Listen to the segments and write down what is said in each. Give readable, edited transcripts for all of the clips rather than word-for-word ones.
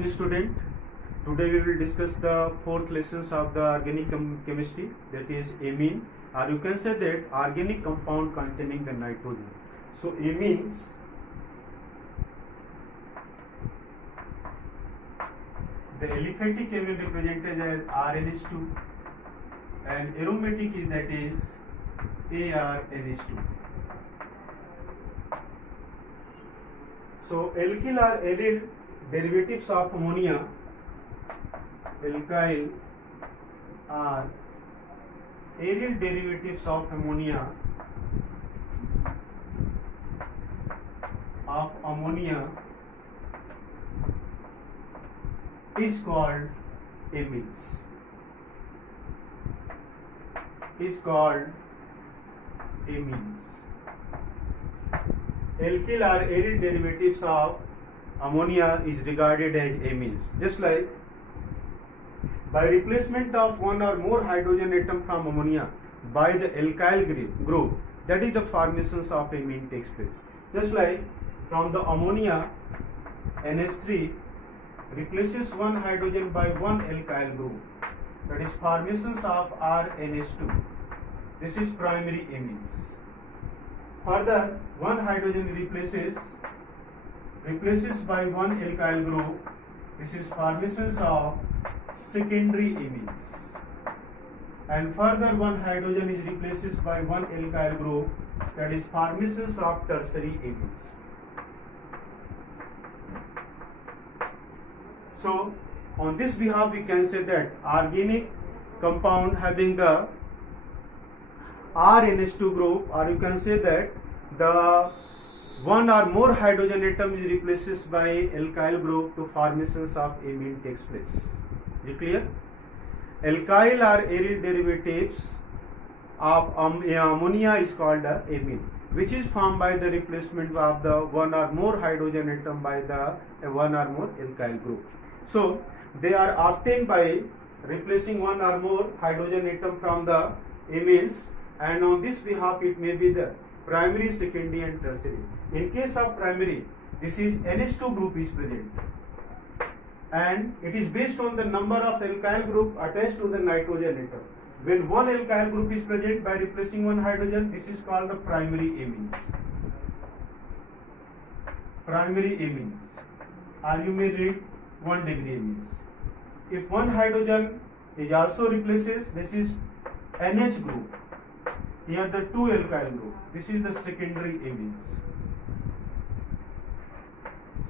morning, student. Today we will discuss the fourth lessons of the organic chemistry, that is amine, or you can say that organic compound containing the nitrogen. So amines the aliphatic amine represented as RNH2 and aromatic is that is ARNH2. So alkyl or aryl derivatives of ammonia, alkyl or aryl derivatives of ammonia is called amines. Alkyl or aryl derivatives of ammonia is regarded as amines. Just like by replacement of one or more hydrogen atom from ammonia by the alkyl group, that is the formation of amine takes place. Just like from the ammonia, NH3 replaces one hydrogen by one alkyl group, that is formation of RNH2. This is primary amines. Further, one hydrogen replaces by one alkyl group. This is formation of secondary amines. And further, one hydrogen is replaced by one alkyl group, that is formation of tertiary amines. So, on this behalf, we can say that organic compound having the RNH2 group, or you can say that the one or more hydrogen atom is replaced by alkyl group to formations of amine takes place. Is it clear? Alkyl or aryl derivatives of ammonia is called amine, which is formed by the replacement of the one or more hydrogen atom by the one or more alkyl group. So they are obtained by replacing one or more hydrogen atom from the amines, and on this behalf it may be the primary, secondary and tertiary. In case of primary, this is NH2 group is present, and it is based on the number of alkyl group attached to the nitrogen atom. When one alkyl group is present by replacing one hydrogen, this is called the primary amines. Primary amines, or you may read 1 degree amines. If one hydrogen is also replaces, this is NH group. Here the two alkyl group. This is the secondary amines.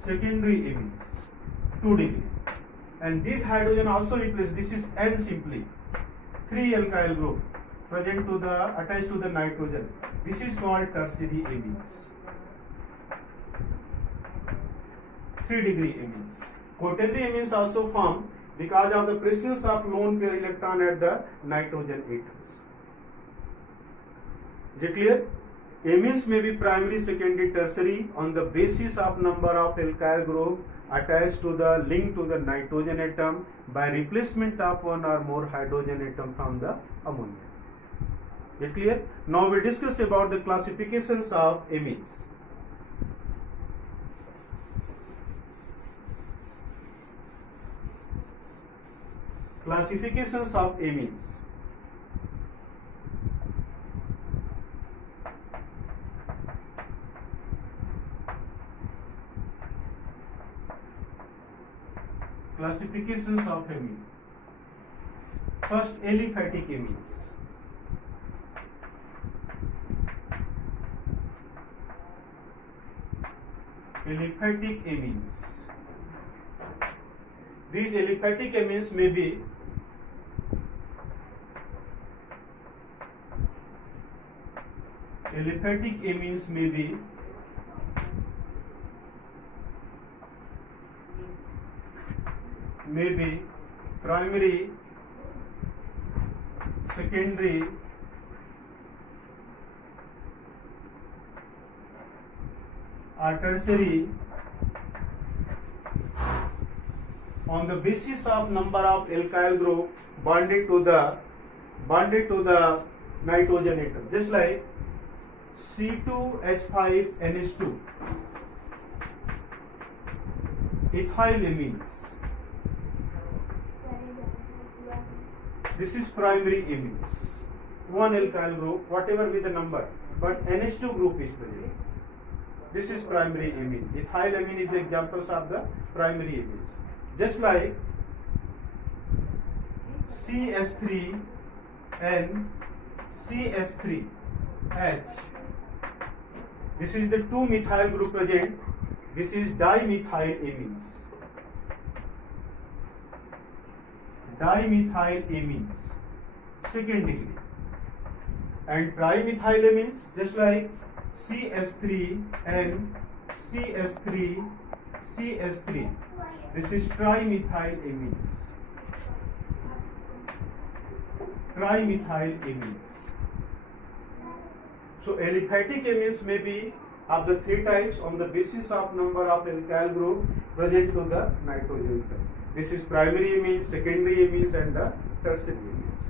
Secondary amines, 2 degree. And this hydrogen also replaces. This is N simply. 3 alkyl group present to the attached to the nitrogen. This is called tertiary amines. 3 degree amines. Quaternary amines also formed because of the presence of lone pair electron at the nitrogen atoms. Is it clear? Amines may be primary, secondary, tertiary on the basis of number of alkyl group attached to the link to the nitrogen atom by replacement of one or more hydrogen atom from the ammonia. Is it clear? Now we discuss about the classifications of amines. Classifications of amines. Classifications of amine. First, aliphatic amines. Aliphatic amines. These aliphatic amines may be primary, secondary, or tertiary on the basis of number of alkyl group bonded to the nitrogen atom. Just like C2H5NH2, ethyl amines. This is primary amines. One alkyl group, whatever be the number, but NH2 group is present. This is primary amine. Ethylamine is the examples of the primary amines. Just like CS3 and CS3H. This is the 2-methyl group present. This is dimethyl amines. Dimethyl amines, second degree. And trimethylamines, just like CS3 and CS3. This is trimethylamines. Trimethylamines. So aliphatic amines may be of the 3 types on the basis of number of alkyl group present to the nitrogen atom. This is primary amines, secondary amines, and the tertiary amines.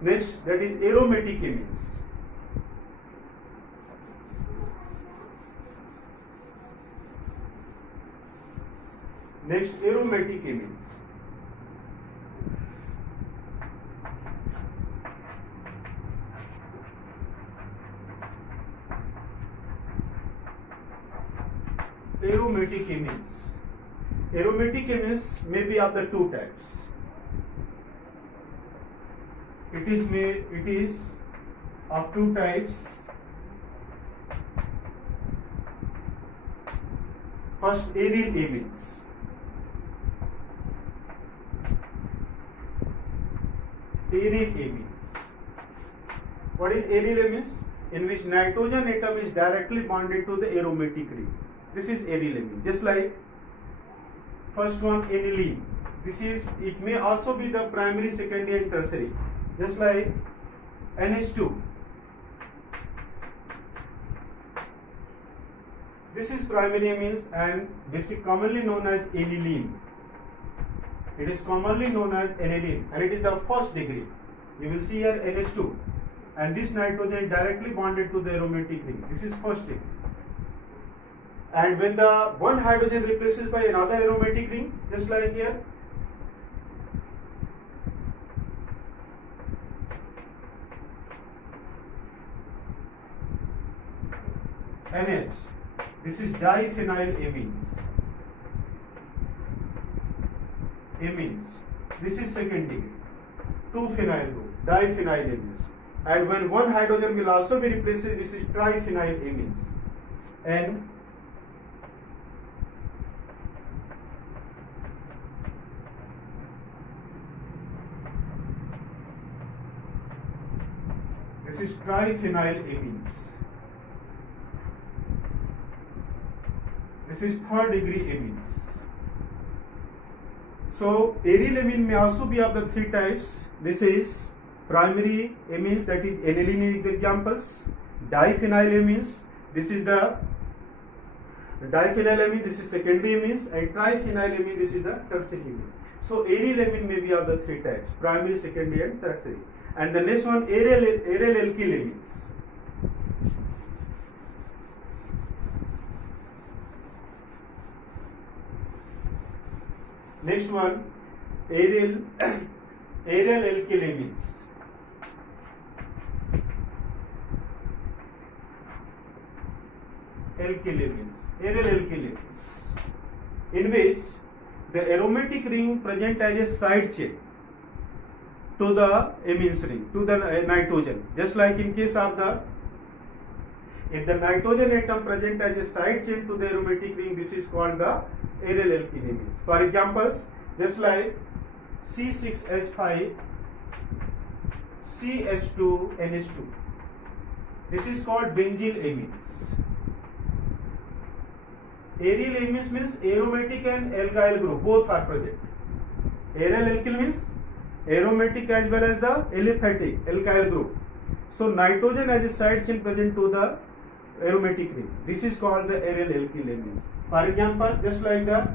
Next, that is aromatic amines. Next, aromatic amines. Aromatic amines. Aromatic amines may be of the 2 types. It is of 2 types. First, aryl amines. Aryl amines. What is aryl amines? In which nitrogen atom is directly bonded to the aromatic ring. This is aryl amine. Just like first one, aniline. It may also be the primary, secondary, and tertiary. Just like NH2. This is primary amines and commonly known as aniline. It is commonly known as aniline, and it is the first degree. You will see here NH2, and this nitrogen is directly bonded to the aromatic ring. This is first degree. And when the one hydrogen replaces by another aromatic ring, just like here, NH, this is diphenylamines. This is second degree. 2-phenyl group, diphenylamines. And when one hydrogen will also be replaced, this is triphenylamines. And this is triphenylamines. This is third degree amines. So aryl amine may also be of the 3 types. This is primary amines, that is aniline is the examples. Diphenylamines, this is the diphenylamine, this is secondary amines, and triphenylamine, this is the tertiary amine. So aryl amine may be of the 3 types: primary, secondary, and tertiary. And the next one, aryl alkylamines. Next one, aryl alkylamines. Aryl alkylamines, in which the aromatic ring present as a side chain to the amines ring, to the nitrogen. Just like in case of if the nitrogen atom present as a side chain to the aromatic ring, this is called the aryl alkylamines. For examples, just like C6H5, CH2NH2. This is called benzyl amines. Aryl amines means aromatic and alkyl group, both are present. Aryl alkyl means aromatic as well as the aliphatic alkyl group. So nitrogen as a side chain present to the aromatic ring. This is called the aryl alkylamines. For example, just like the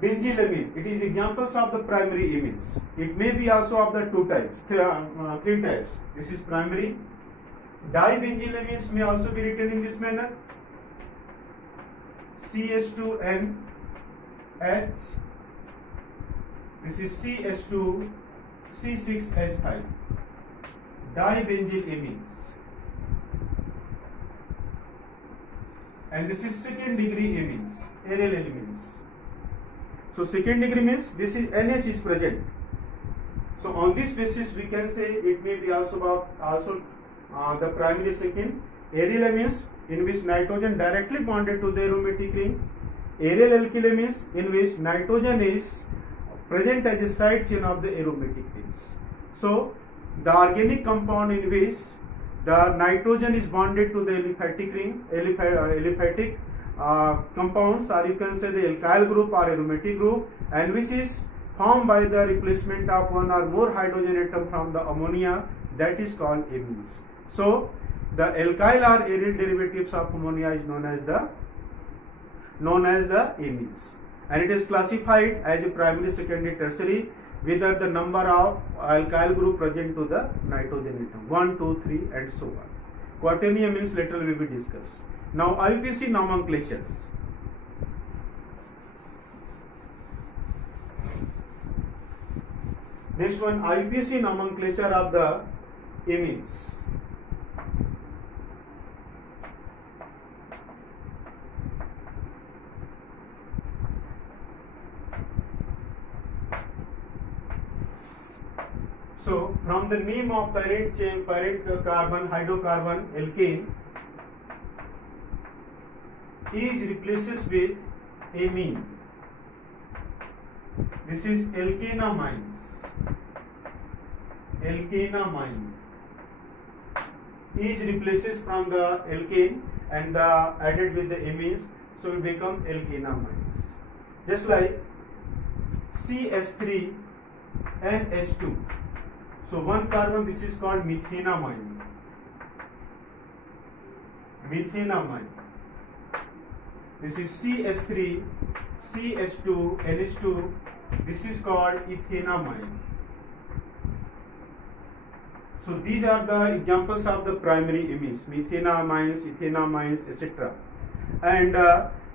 benzylamine, it is examples of the primary amines. It may be also of the 2 types, 3 types. This is primary. Dibenzylamines may also be written in this manner: CH2NH. This is CH2, C6H5 dibenzyl amines, and this is second degree amines, aryl amines. So second degree means this is NH is present. So on this basis we can say it may be also the primary second aryl amines in which nitrogen directly bonded to the aromatic rings, aryl alkyl amines in which nitrogen is present as a side chain of the aromatic rings. So the organic compound in which the nitrogen is bonded to the aliphatic ring, aliphatic compounds, or you can say the alkyl group or aromatic group, and which is formed by the replacement of one or more hydrogen atom from the ammonia, that is called amines. So the alkyl or aryl derivatives of ammonia is known as the amines, and it is classified as a primary, secondary, tertiary whether the number of alkyl group present to the nitrogen atom 1, 2, 3 and so on. Quaternary amines later will be discussed. Now IUPAC nomenclatures. Next one, IUPAC nomenclature of the amines. So from the name of parent chain, parent carbon, hydrocarbon, alkane is replaces with amine. This is alkanamines. Alkanamine is replaces from the alkane and added with the amines, so it become alkanamines. Just like CH3 and H2. So one carbon, this is called methenamine. Methenamine. This is CH3, CH2, NH2. This is called ethenamine. So these are the examples of the primary amines, methenamines, ethenamines, etc. And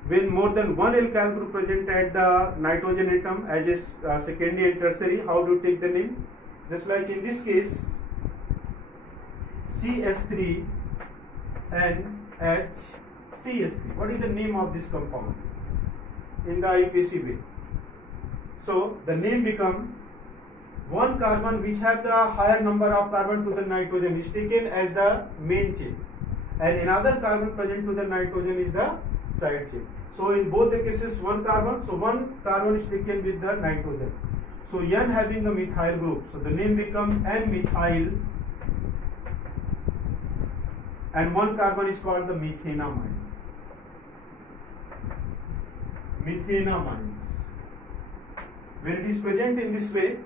when more than one alkyl group present at the nitrogen atom as a secondary and tertiary, how do you take the name? Just like in this case, CH3 and HCH3. What is the name of this compound in the IUPAC way? So the name become one carbon which have the higher number of carbon to the nitrogen is taken as the main chain, and another carbon present to the nitrogen is the side chain. So in both the cases one carbon, so one carbon is taken with the nitrogen. So N having a methyl group, so the name become N-methyl, and one carbon is called the methenamine. Methenamines. When it is present in this way,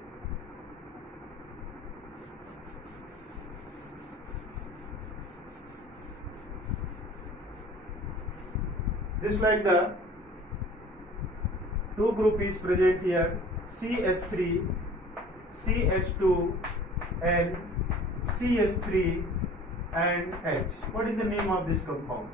just like the two group is present here, CH3, CH2 and CH3 and H. What is the name of this compound?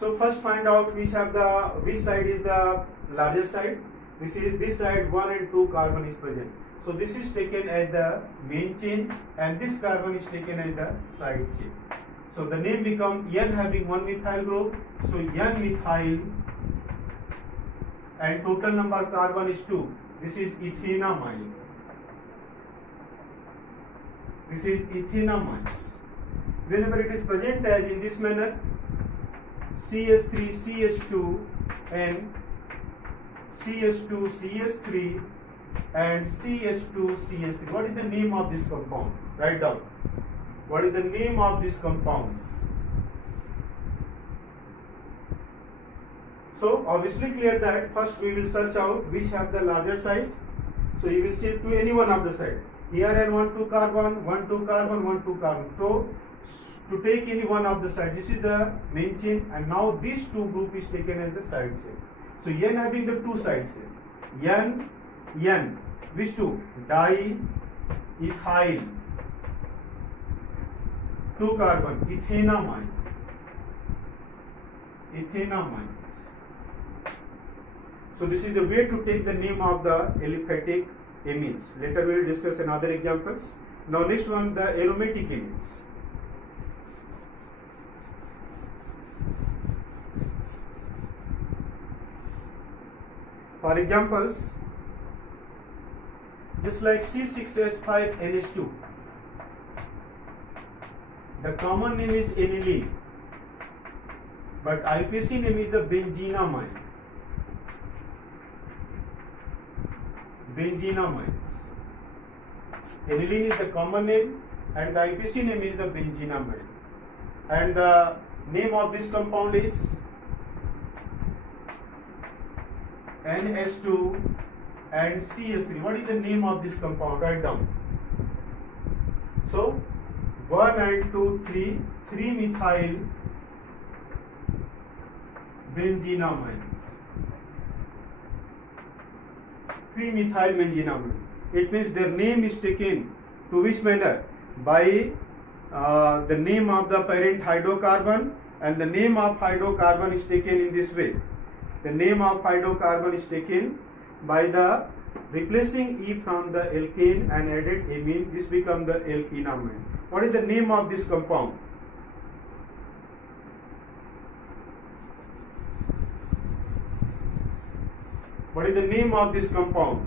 So first find out which side is the larger side. This side 1 and 2 carbon is present. So this is taken as the main chain and this carbon is taken as the side chain. So the name become N having one methyl group. So N-methyl, and total number of carbon is 2. This is ethenamine. This is ethenamines. Whenever it is present as in this manner, CH3, CH2 and CH2, CH3 and CH2, CH3. What is the name of this compound? Write down. What is the name of this compound? So obviously clear that first we will search out which have the larger size. So you will see to any one of the side. Here and 1, 2 carbon, 1, 2 carbon, 1, 2 carbon. So to take any one of the side, this is the main chain, and now these two group is taken as the side chain. So N having the two sides here. N, which two? Diethyl, 2 carbon, ethenamine. So this is the way to take the name of the aliphatic amines. Later we will discuss another examples. Now next one, the aromatic amines. For examples, just like C6H5NH2, the common name is aniline, but IUPAC name is the benzenamine. Benzenamines. Aniline is the common name and the IUPAC name is the benzenamine. And the name of this compound is NH2 and CH3. What is the name of this compound? Write down. So 1 and 2, 3-methyl benzenamines. 3-methyl benzenamine. It means their name is taken to which manner? By the name of the parent hydrocarbon, and the name of hydrocarbon is taken in this way. The name of hydrocarbon is taken by the replacing E from the alkane and added amine. This becomes the alkenamine. What is the name of this compound? What is the name of this compound?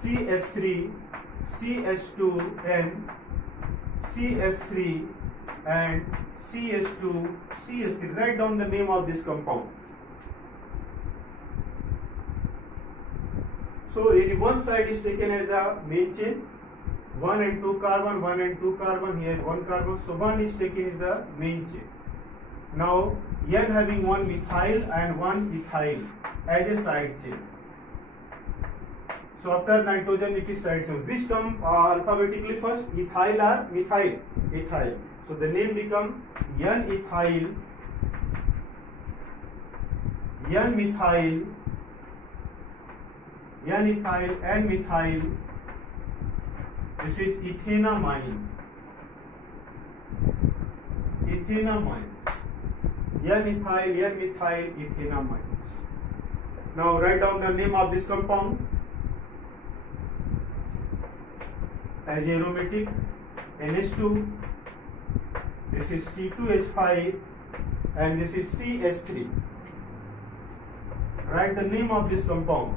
CH3, CH2N, CH3 and CH2, CH3. Write down the name of this compound. So one side is taken as the main chain, 1 and 2 carbon, 1 and 2 carbon, here 1 carbon. So 1 is taken as the main chain. Now N having 1 methyl and 1 ethyl as a side chain. So after nitrogen it is side chain. Which come alphabetically first? Ethyl or methyl? Ethyl. So the name become N-ethyl, N-methyl, N-ethyl, N-methyl. This is ethenamine. Ethenamines. N-ethyl, N-methyl, ethenamines. Now write down the name of this compound as aromatic, NH2. This is C2H5 and this is CH3. Write the name of this compound.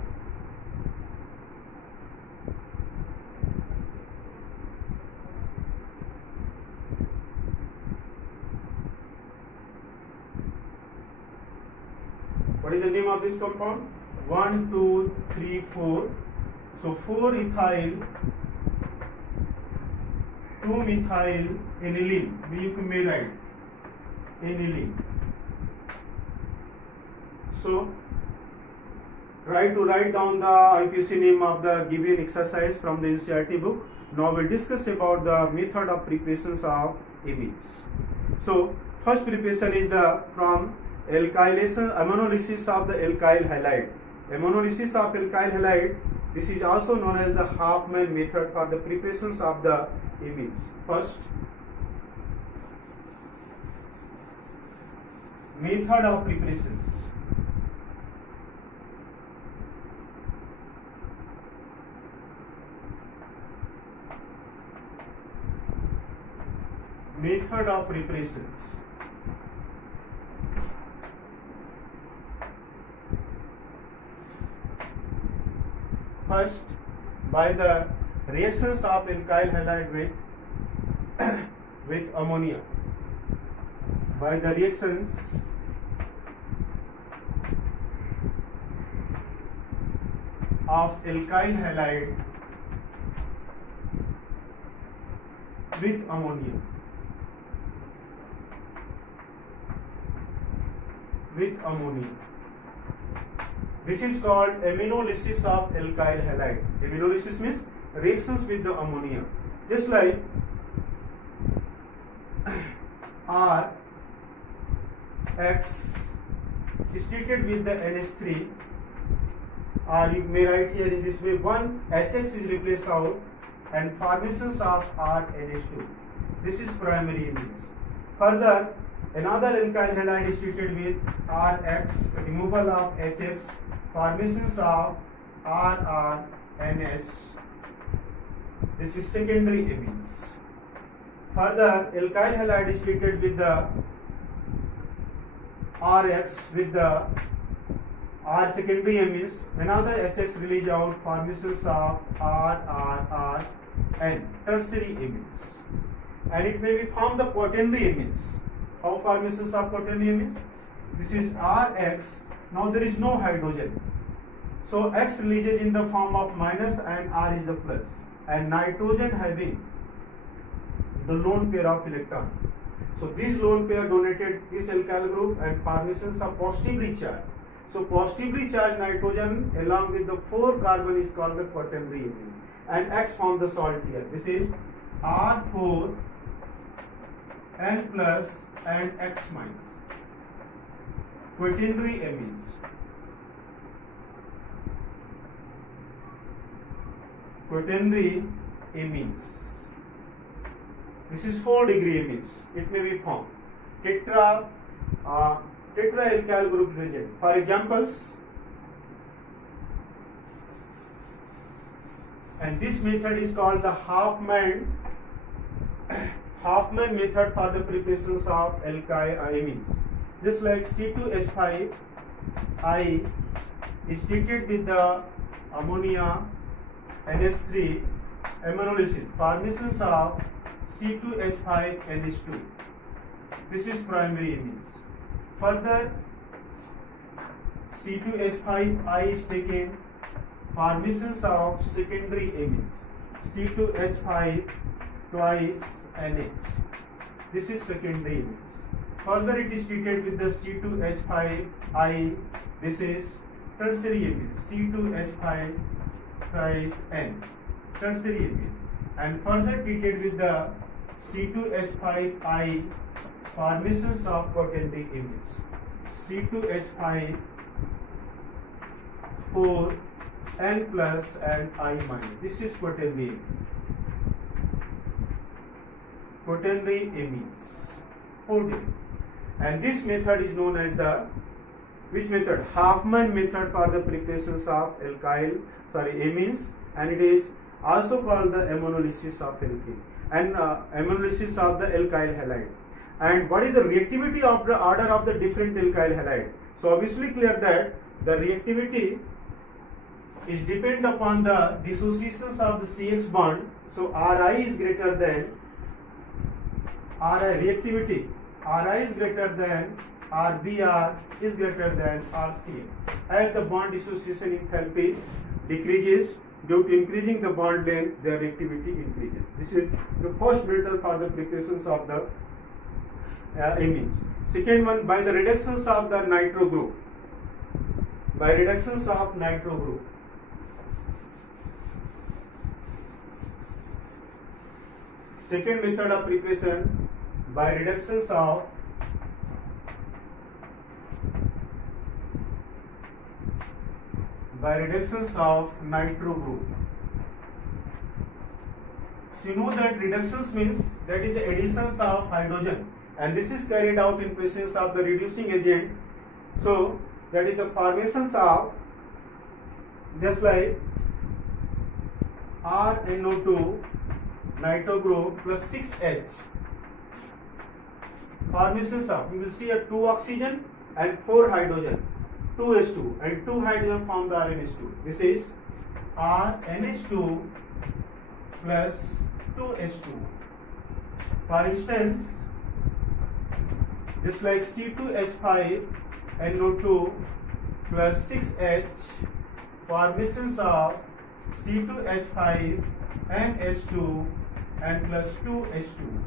What is the name of this compound? 1, 2, 3, 4. So 4-ethyl, 2-methyl aniline. You may write aniline. So try to write down the IUPAC name of the given exercise from the NCERT book. Now we'll discuss about the method of preparations of amines. So first preparation is the from alkylation, ammonolysis of the alkyl halide. Ammonolysis of alkyl halide. This is also known as the Hofmann method for the preparations of the amines. First, method of preparations. Method of preparations. First, by the reactions of alkyl halide with ammonia. By the reactions of alkyl halide with ammonia. With ammonia. This is called ammonolysis of alkyl halide. Ammonolysis means reactions with the ammonia. Just like RX is treated with the NH3, or you may write here in this way, one HX is replaced out and formations of RNH2. This is primary amines. Further, another alkyl halide is treated with RX, removal of HX, formations of RRNS. This is secondary amines. Further, alkyl halide is treated with the RX with the R secondary amines. Another HX release out formations of RRRN tertiary amines, and it may be formed the quaternary amines. How formations of quaternary amines? This is RX. Now there is no hydrogen, so X releases in the form of minus and R is the plus, and nitrogen having the lone pair of electron. So this lone pair donated this alkyl group and formations are positively charged. So positively charged nitrogen along with the 4 carbon is called the quaternary amine, and X form the salt here. This is R4 N plus and X minus. Quaternary amines. Quaternary amines. This is 4 degree amines. It may be formed. Tetra alkyl group reagent. For examples, and this method is called the Hofmann method for the preparations of alkyl amines. Just like C2H5I is treated with the ammonia NH3 ammonolysis, formations of C2H5NH2. This is primary amines. Further, C2H5I is taken, formations of secondary amines, C2H5 twice NH. This is secondary amines. Further, it is treated with the C2H5I. This is tertiary amine, C2H5 twice N, tertiary amine. And further treated with the C2H5I, formations of quaternary amines, C2H5 4 N plus and I minus. This is quaternary amine. Quaternary amines, 4 different. And this method is known as the which method? Hofmann method for the preparations of amines, and it is also called the ammonolysis of alkene and ammonolysis of the alkyl halide. And what is the reactivity of the order of the different alkyl halide? So obviously clear that the reactivity is depend upon the dissociations of the CX bond. So Ri is greater than Ri, reactivity Ri is greater than RBr is greater than RCA. As the bond dissociation enthalpy decreases due to increasing the bond length, their reactivity increases. This is the first method for the preparations of the amines. Second one, by the reductions of the nitro group. By reductions of nitro group. Second method of preparation, by reductions of nitro group. So you know that reductions means that is the additions of hydrogen, and this is carried out in presence of the reducing agent. So that is the formations of, just like RNO2 nitro group plus 6H, formations of, you will see a 2 oxygen and 4 hydrogen, 2H2, and 2 hydrogen form the RNH2. This is RNH2 plus 2H2. For instance, just like C2H5NO2 plus 6H, formations of C2H5 and H2 and plus 2H2.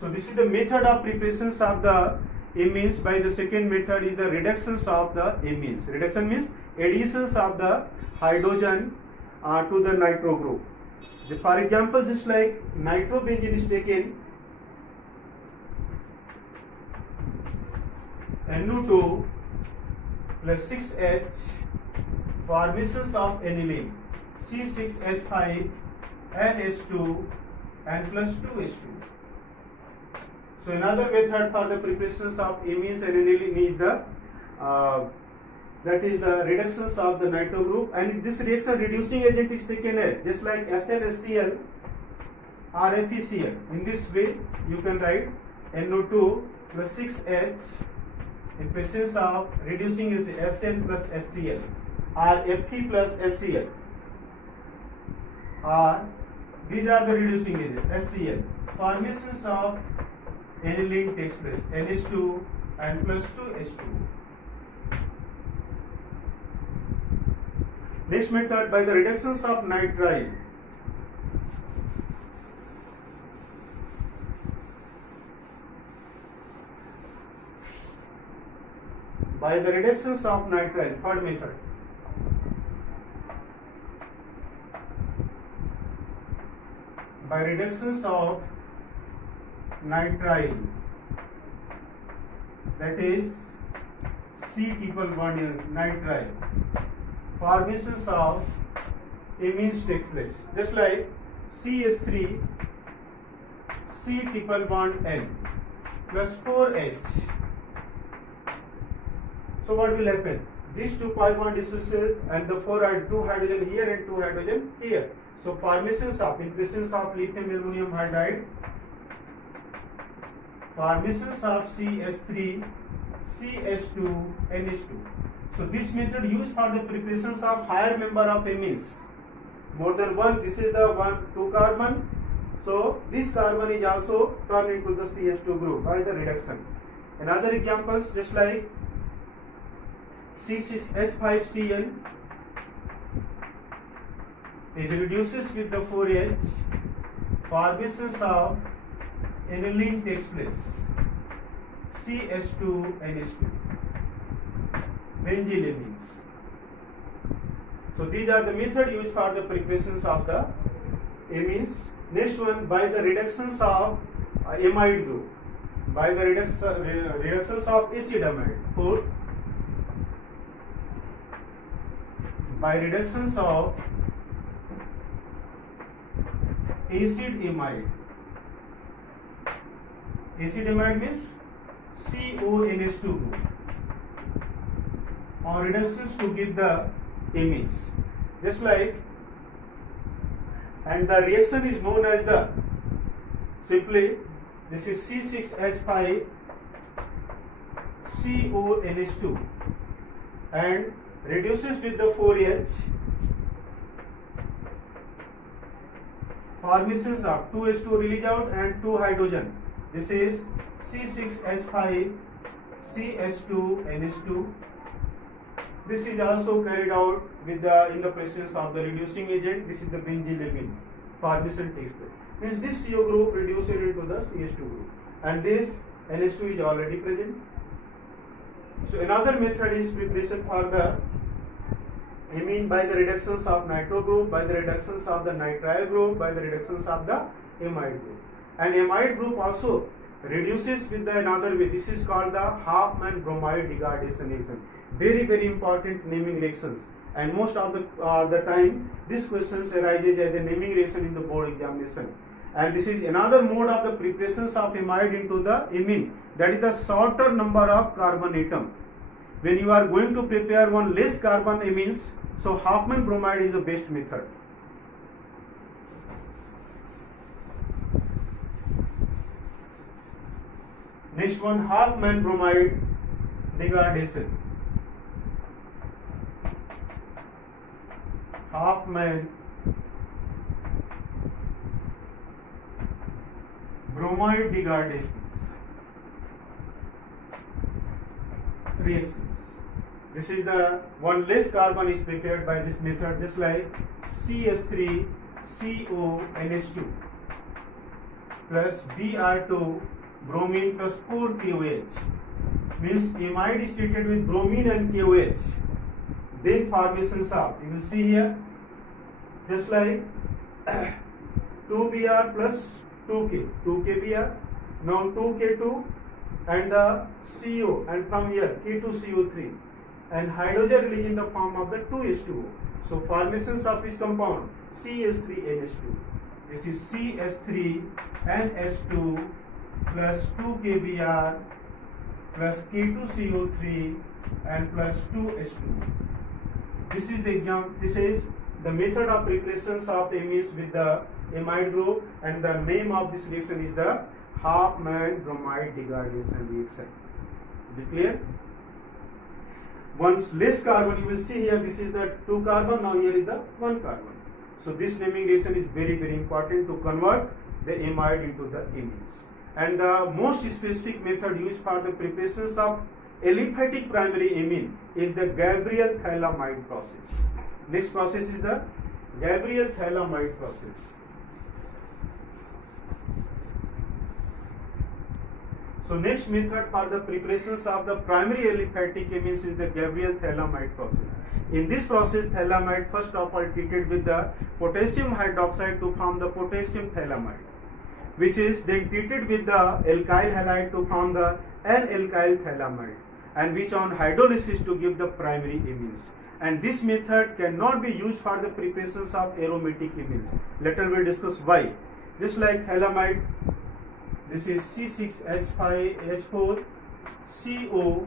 So this is the method of preparations of the amines. By the second method is the reductions of the amines. Reduction means additions of the hydrogen to the nitro group. For example, just like nitrobenzene is taken, NO2 plus 6H, formations of aniline, C6H5 and H2 and plus 2H2. So another method for the preparations of amines and aniline is the that is the reductions of the nitro group, and this reaction reducing agent is taken as just like SnHCl or FeCl. In this way you can write NO2 plus 6H in presence of reducing is Sn plus HCl or Fe plus HCl, or these are the reducing agent HCl. Formations of aniline takes place, NH2 and plus 2H2. Next method, by the reductions of nitrile. By the reductions of nitrile, third method. By reductions of nitrile, that is C triple bond nitrile, formations of amines take place, just like CH3 C triple bond N plus 4H. So what will happen? These two pi bond dissociate and the two hydrogen here and 2 hydrogen here. So formations of, in presence of lithium aluminum hydride, formations of CH3 CH2 NH2. So this method used for the preparations of higher member of amines, more than one. This is the 2 carbon. So this carbon is also turned into the CH2 group by the reduction. Another examples, just like C6H5Cl is reduces with the 4H, formations of aniline takes place, CH2 NH2, benzylamines. So these are the method used for the preparations of the amines. Next one, by the reductions of amide group, by the reductions of acid amide. Fourth, by reductions of acid amide. Acid amide means CONH2 group, or reductions to give the amines, just like, and the reaction is known as the, simply this is C6H5 CONH2 and reduces with the 4H, formations of 2H2 release out and 2 hydrogen. This is C6H5 CH2 NH2. This is also carried out with the, in the presence of the reducing agent. This is the benzylamine formation takes place. Means this CO group reduces into the CH2 group, and this NH2 is already present. So another method is preparation for the amine by the reductions of nitro group, by the reductions of the nitrile group, by the reductions of the amide group. And amide group also reduces with the another way. This is called the Hofmann bromide degradation reaction. Very, very important naming reactions, and most of the time this questions arises as a naming reaction in the board examination. And this is another mode of the preparations of amide into the amine, that is the shorter number of carbon atom. When you are going to prepare one less carbon amines, so Hofmann bromide is the best method. Next one, Hofmann bromide degradation. Hofmann bromide degradations reactions. This is the one less carbon is prepared by this method, just like CH3 CONH2 plus Br2 bromine plus 4 KOH. Means amide is treated with bromine and KOH. Then formations of, you will see here, just like 2Br plus 2K, 2KBr, now 2K2 and the CO, and from here K2CO3, and hydrogen released in the form of the 2H2O. So formations of this compound CH3NH2. This is CH3NH2 plus 2KBr plus K2CO3 and plus 2H2O. This is the method of preparations of amines with the amide group, and the name of this reaction is the Hofmann bromide degradation reaction. Is it clear? Once less carbon, you will see here, this is the 2 carbon, now here is the 1 carbon. So this naming reaction is very, very important to convert the amide into the amines. And the most specific method used for the preparations of aliphatic primary amine is the Gabriel-Thalamide process. Next process is the Gabriel-Thalamide process. So next method for the preparations of the primary aliphatic amines is the Gabriel-Thalamide process. In this process, thalamide first of all treated with the potassium hydroxide to form the potassium thalamide, which is then treated with the alkyl halide to form the N-alkyl thalamide, and which on hydrolysis to give the primary amines. And this method cannot be used for the preparations of aromatic amines. Later we will discuss why. Just like thalamide, this is C6H5H4 CONH,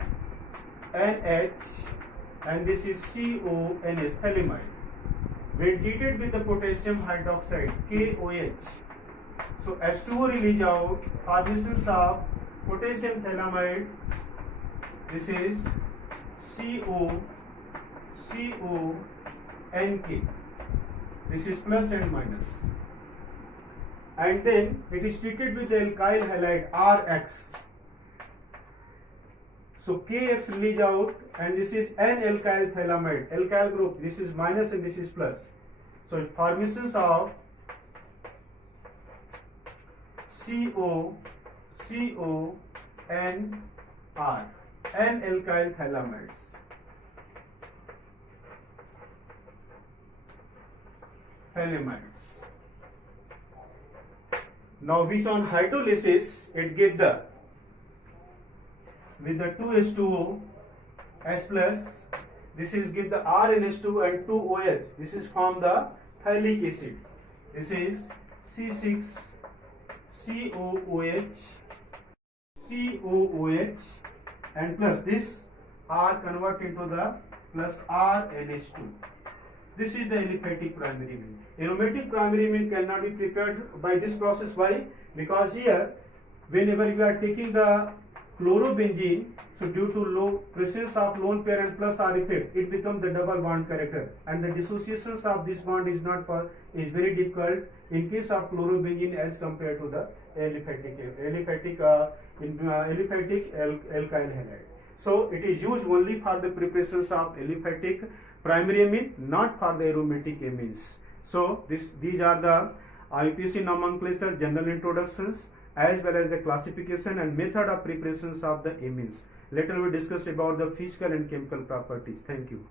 and this is CONH, thalamide. When treated with the potassium hydroxide KOH, so H2O release out, formations of potassium thalamide. This is CONK. This is plus and minus. And then it is treated with the alkyl halide RX. So KX release out, and this is N-alkyl thalamide, alkyl group. This is minus and this is plus. So formations of CONR, N-alkyl thalamides. Now which on hydrolysis it gives the with the 2H2O H plus, this is give the RNH2 and 2OH. This is from the thylic acid. This is C6COOH and plus this R convert into the plus RNH2. This is the aliphatic primary amine. Aromatic primary amine cannot be prepared by this process. Why? Because here, whenever you are taking the chlorobenzene, so due to low presence of lone pair and plus R effect, it becomes the double bond character, and the dissociations of this bond is very difficult in case of chlorobenzene as compared to the aliphatic alkyl halide. So it is used only for the preparations of aliphatic primary amine, not for the aromatic amines. So these are the IUPAC nomenclature, general introductions, as well as the classification and method of preparations of the amines. Later we discuss about the physical and chemical properties. Thank you.